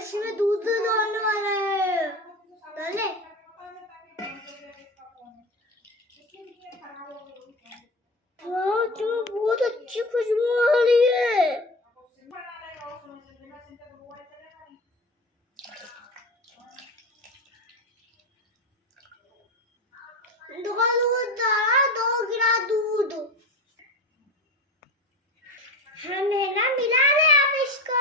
उसमें दूध डालने वाला है। डाले वाह, तुम्हें बहुत अच्छी खुशबू आ रही है। दूध डाला, 2 गिलास दूध। हमें ना मिला दे आप इसको।